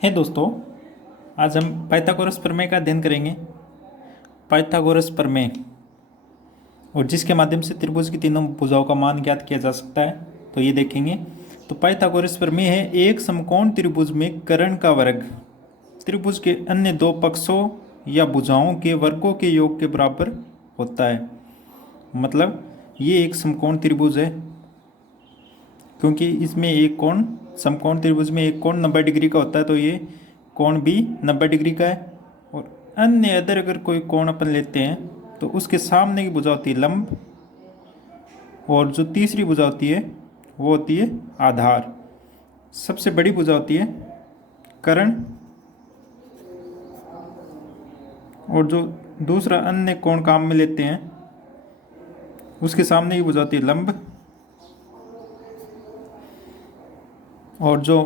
है दोस्तों, आज हम पाइथागोरस प्रमेय का अध्ययन करेंगे। पाइथागोरस प्रमेय, और जिसके माध्यम से त्रिभुज की तीनों भुजाओं का मान ज्ञात किया जा सकता है, तो ये देखेंगे। तो पाइथागोरस प्रमेय है, एक समकोण त्रिभुज में कर्ण का वर्ग त्रिभुज के अन्य दो पक्षों या भुजाओं के वर्गों के योग के बराबर होता है। मतलब ये एक समकोण त्रिभुज है, क्योंकि इसमें एक कोण, समकोण त्रिभुज में एक कोण 90 डिग्री का होता है, तो ये कोण भी 90 डिग्री का है। और अन्य अगर कोई कोण अपन लेते हैं तो उसके सामने की भुजा होती है लंब, और जो तीसरी भुजा होती है वो होती है आधार। सबसे बड़ी भुजा होती है कर्ण, और जो दूसरा अन्य कोण काम में लेते हैं उसके सामने की भुजा होती है लंब, और जो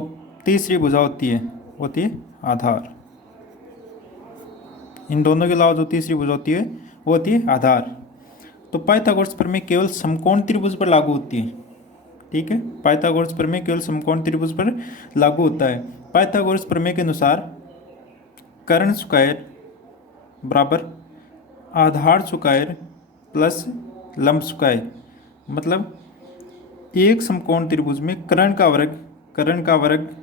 तीसरी भुजा होती है वो होती है आधार। इन दोनों के अलावा जो तीसरी भुजा होती है वो होती है आधार। तो पाइथागोरस प्रमेय केवल समकोण त्रिभुज पर लागू होती है। ठीक है, पाइथागोरस प्रमेय केवल समकोण त्रिभुज पर लागू होता है। पाइथागोरस प्रमेय के अनुसार कर्ण स्क्वायर बराबर आधार स्क्वायर प्लस लंब स्क्वायर। मतलब एक समकोण त्रिभुज में कर्ण का वर्ग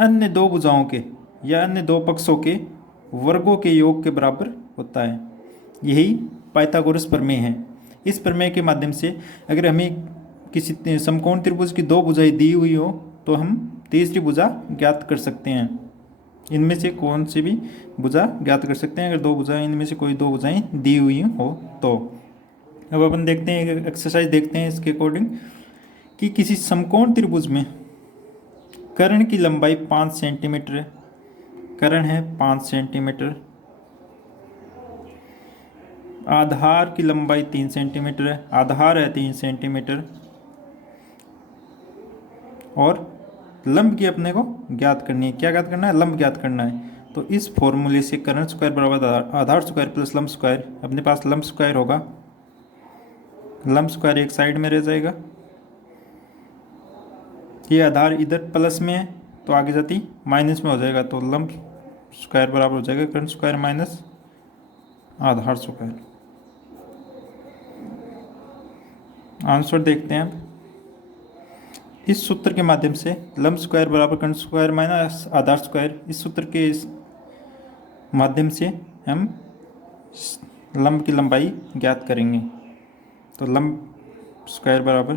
अन्य दो भुजाओं के या अन्य दो पक्षों के वर्गों के योग के बराबर होता है। यही पाइथागोरस प्रमेय है। इस प्रमेय के माध्यम से अगर हमें किसी समकोण त्रिभुज की दो भुजाएं दी हुई हो तो हम तीसरी भुजा ज्ञात कर सकते हैं। इनमें से कौन सी भी भुजा ज्ञात कर सकते हैं अगर दो भुजाएं, इनमें से कोई दो भुजाएं दी हुई हो तो। अब अपन देखते हैं, एक एक्सरसाइज देखते हैं इसके अकॉर्डिंग, कि किसी समकोण त्रिभुज में कर्ण की लंबाई 5 सेंटीमीटर है। कर्ण है 5 सेंटीमीटर, आधार की लंबाई 3 सेंटीमीटर है, आधार है 3 सेंटीमीटर, और लंब की अपने को ज्ञात करनी है। क्या ज्ञात करना है? लंब ज्ञात करना है। तो इस फॉर्मूले से कर्ण स्क्वायर बराबर आधार स्क्वायर प्लस लंब स्क्वायर, अपने पास लंब स्क्वायर होगा, लंब स्क्वायर एक साइड में रह जाएगा। ये आधार इधर प्लस में है तो आगे जाती माइनस में हो जाएगा, तो लंब स्क्वायर बराबर हो जाएगा कर्ण स्क्वायर माइनस आधार स्क्वायर। आंसर देखते हैं अब। इस सूत्र के माध्यम से लंब स्क्वायर बराबर कर्ण स्क्वायर माइनस आधार स्क्वायर, इस सूत्र के माध्यम से हम लंब की लंबाई ज्ञात करेंगे। तो लंब स्क्वायर बराबर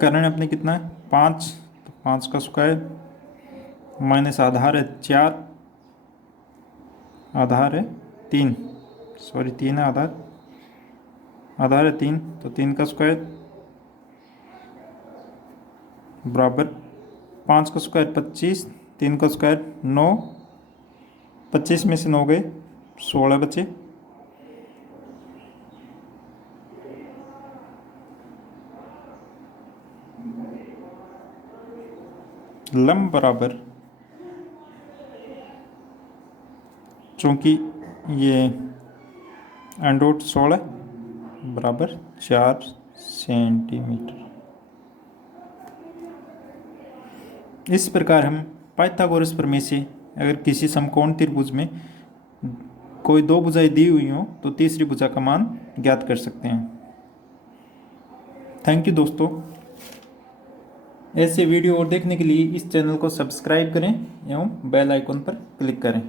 कर्ण अपने कितना है 5, तो 5 का स्क्वायर माइनस आधार है 4, आधार है 3, सॉरी 3 है आधार, आधार है 3, तो 3 का स्क्वायर बराबर 5 का स्क्वायर 25, 3 का स्क्वायर 9, 25 में से 9 गए 16 बचे। लंब बराबर, चूँकि ये अंडोट 16 बराबर 4 सेंटीमीटर। इस प्रकार हम पाइथागोरस प्रमेय से अगर किसी समकोण त्रिभुज में कोई दो भुजाएं दी हुई हो तो तीसरी भुजा का मान ज्ञात कर सकते हैं। थैंक यू दोस्तों। ऐसे वीडियो और देखने के लिए इस चैनल को सब्सक्राइब करें एवं बेल आइकन पर क्लिक करें।